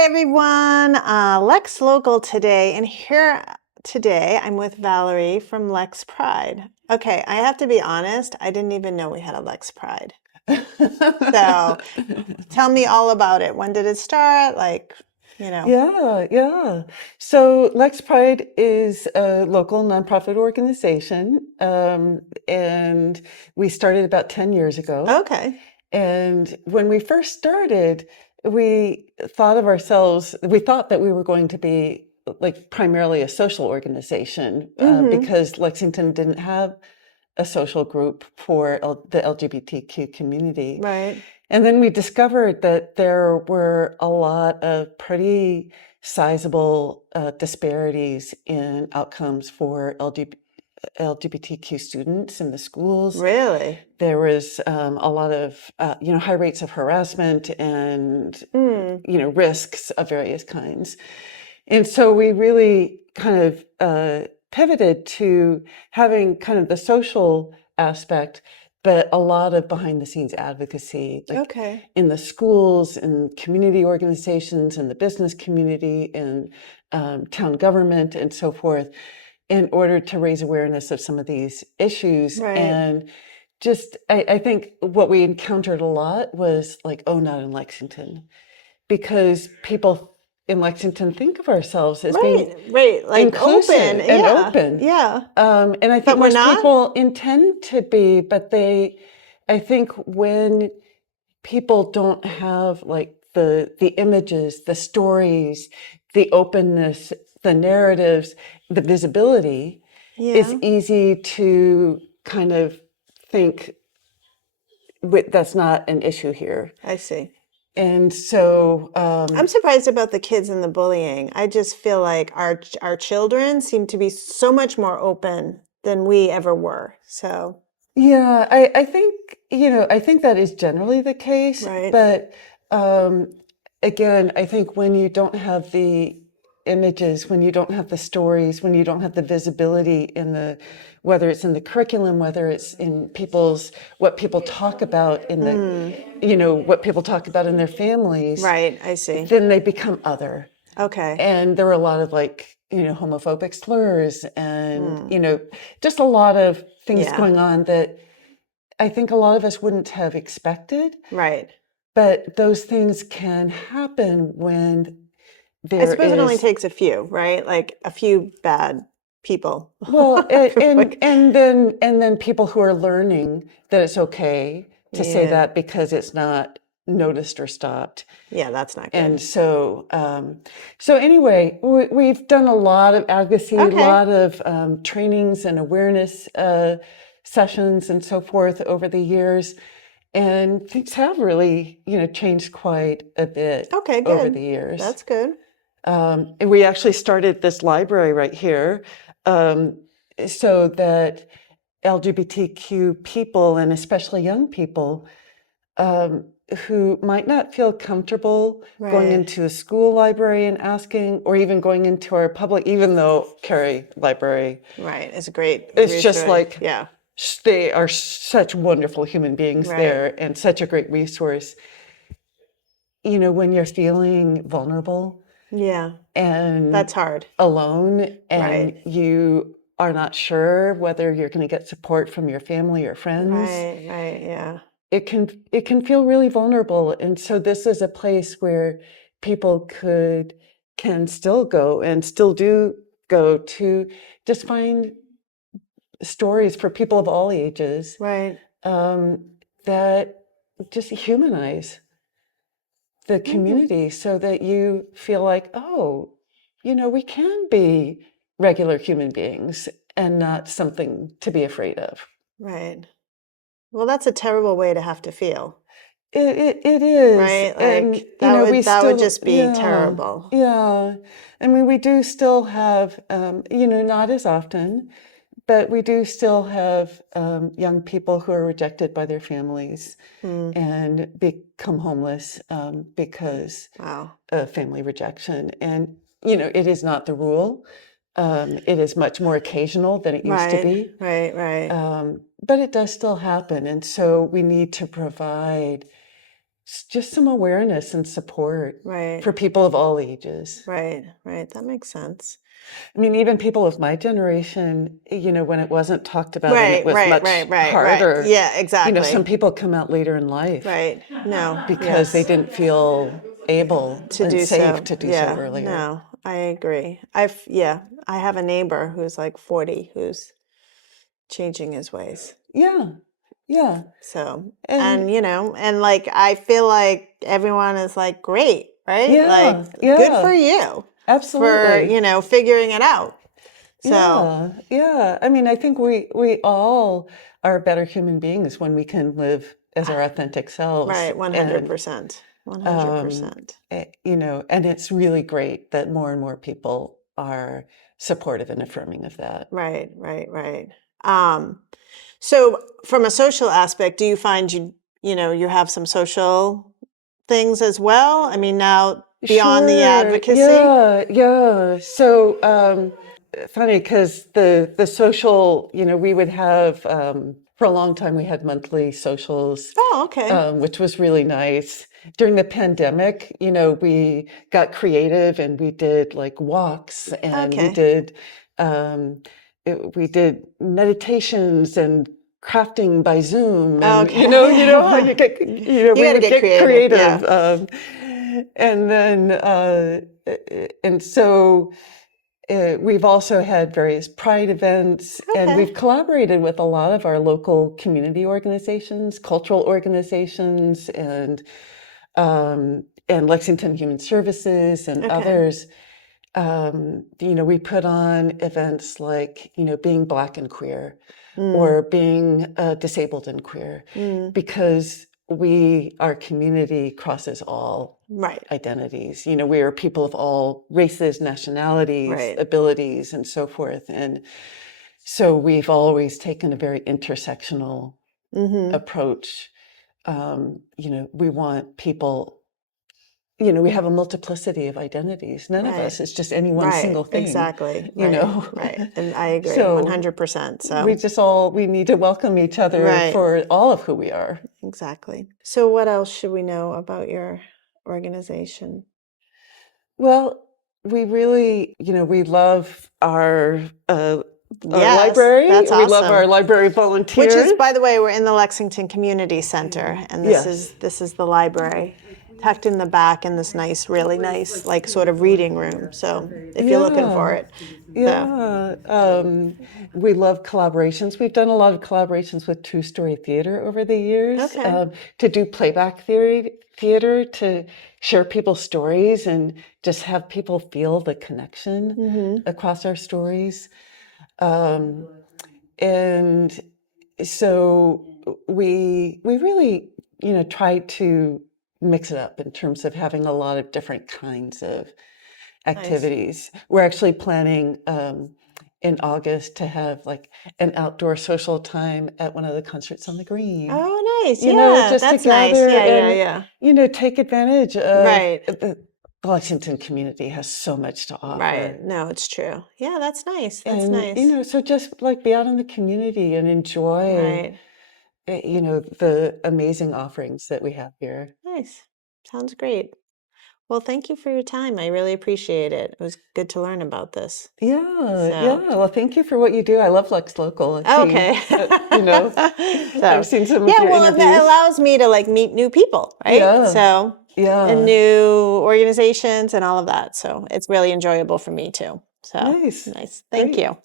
Hi everyone, Lexlocal today, and here today I'm with Valerie from LexPride. Okay, I have to be honest, I didn't even know we had a LexPride. So tell me all about it. When did it start? Yeah. So LexPride is a local nonprofit organization, and we started about 10 years ago. Okay. And when we first started, we thought that we were going to be like primarily a social organization, Mm-hmm. because Lexington didn't have a social group for the LGBTQ community. Right. And then we discovered that there were a lot of pretty sizable disparities in outcomes for LGBTQ students in the schools. Really? There was a lot of, high rates of harassment and, Mm. risks of various kinds. And so we really kind of pivoted to having kind of the social aspect, but a lot of behind the scenes advocacy, like Okay. in the schools and community organizations and the business community and town government and so forth, in order to raise awareness of some of these issues. Right. And I think what we encountered a lot was like, oh, not in Lexington, because people in Lexington think of ourselves as being Right. Right. Like open. inclusive and Yeah. open. Yeah. And I But think we're most not? people intend to be, but I think when people don't have like the images, the stories, the openness, the narratives, the visibility, it's Yeah. easy to kind of think that's not an issue here. I see. And so, I'm surprised about the kids and the bullying. I just feel like our children seem to be so much more open than we ever were. So, yeah, I think, I think that is generally the case. right. But um, again, I think when you don't have the images, when you don't have the stories, when you don't have the visibility in whether it's in the curriculum, whether it's in what people talk about Mm, what people talk about in their families, right. I see. then they become other. Okay. And there were a lot of like, homophobic slurs and, Mm, just a lot of things yeah. going on that I think a lot of us wouldn't have expected. Right. But those things can happen when I there suppose it only is, takes a few, right? Like a few bad people. well, Like, and then people who are learning that it's okay to say yeah. that because it's not noticed or stopped. Yeah, that's not And good. so anyway, we've done a lot of advocacy, a Okay. lot of trainings and awareness sessions and so forth over the years. And things have really, changed quite a bit Okay, over good. the years. That's good. And we actually started this library right here, so that LGBTQ people, and especially young people, um, who might not feel comfortable going Right. into a school library and asking, or even going into our public, even though Cary Library, Right. It's a great it's just resource. like Yeah. they are such wonderful human beings Right. there and such a great resource. When you're feeling vulnerable Yeah. and That's hard. alone and Right. you are not sure whether you're going to get support from your family or friends, Right. Right. Yeah. it can feel really vulnerable. And so this is a place where people can still go and still do go to just find stories for people of all ages, Right. um, that just humanize the Hmm. community so that you feel like, oh, we can be regular human beings and not something to be afraid of. Right. Well, that's a terrible way to have to feel, It is. right? And, Like that would just be yeah, terrible. yeah. I mean, we do still have, not as often, but we do still have young people who are rejected by their families Hmm. and become homeless because Wow. of family rejection. And, it is not the rule. It is much more occasional than it used to Right. be. Right. Right. But it does still happen. And so we need to provide just some awareness and support Right. for people of all ages. Right. That makes sense. I mean, even people of my generation, when it wasn't talked about and it was much Right. harder, Yeah, some exactly. people come out later in life Right. No, because they yes. didn't feel able To and do safe so. to do so Yeah, earlier. no, I agree. I have a neighbor who's like 40 who's changing his ways. Yeah, yeah. So, And and like I feel like everyone is like, great, right? Like, yeah, good for yeah, you for, absolutely. figuring it out. So, Yeah, yeah. I mean, I think we all are better human beings when we can live as our authentic selves. right, And 100%. um, 100%. and it's really great that more and more people are supportive and affirming of that. Right. Um, so from a social aspect, do you find you have some social things as well? I mean, now beyond the Sure. advocacy? Yeah. Yeah. So funny because the social, we would have for a long time we had monthly socials, Oh, okay. which was really nice. During the pandemic, we got creative and we did like walks and Okay. um, we did meditations and crafting by Zoom, and how Okay. you get, You we got to would get get creative. creative, Yeah. and then and so we've also had various Pride events, and Okay. we've collaborated with a lot of our local community organizations, cultural organizations, and Lexington Human Services and Okay. others. We put on events like, being Black and queer Mm, or being disabled and queer, mm, because our community crosses all right. identities. We are people of all races, nationalities, Right. abilities, and so forth. And so we've always taken a very intersectional Mm-hmm. approach. We want people, we have a multiplicity of identities. None of Right. us is just any one Right. single thing, Exactly. you Right. know? Right. And I agree So 100%. we So, just we need to welcome each other right. for all of who we are. Exactly. So, what else should we know about your organization? Well, we really, we love our Yes, library. that's We love our awesome. library Which is, volunteers. by the way, we're in the Lexington Community Center, and this is Yes. this is the library, tucked in the back in this nice, really nice, like sort of reading room. So if you're looking for Yeah. it, so Yeah. We love collaborations. We've done a lot of collaborations with True Story Theater over the years, okay. to do playback theater, to share people's stories and just have people feel the connection Mm-hmm. across our stories. Um, and so we really, try to mix it up in terms of having a lot of different kinds of Nice. activities. We're actually planning in August to have like an outdoor social time at one of the concerts on the green. Oh, nice. Yeah, Just to that's nice. gather and, Yeah. take advantage of Right. the Lexington community has so much to Right. offer. No, it's true. Yeah, that's nice. That's And, nice. so just like be out in the community and enjoy, Right. the amazing offerings that we have here. Nice. Sounds great. Well, thank you for your time. I really appreciate it. It was good to learn about this. Yeah, yeah. So, Well, thank you for what you do. I love Lexlocal. okay. I've So, seen some of yeah, your well, it interviews. allows me to like meet new people, right? Yeah, So, and yeah. new organizations and all of that. So, it's really enjoyable for me too. So, Nice. nice. Thank Great. you.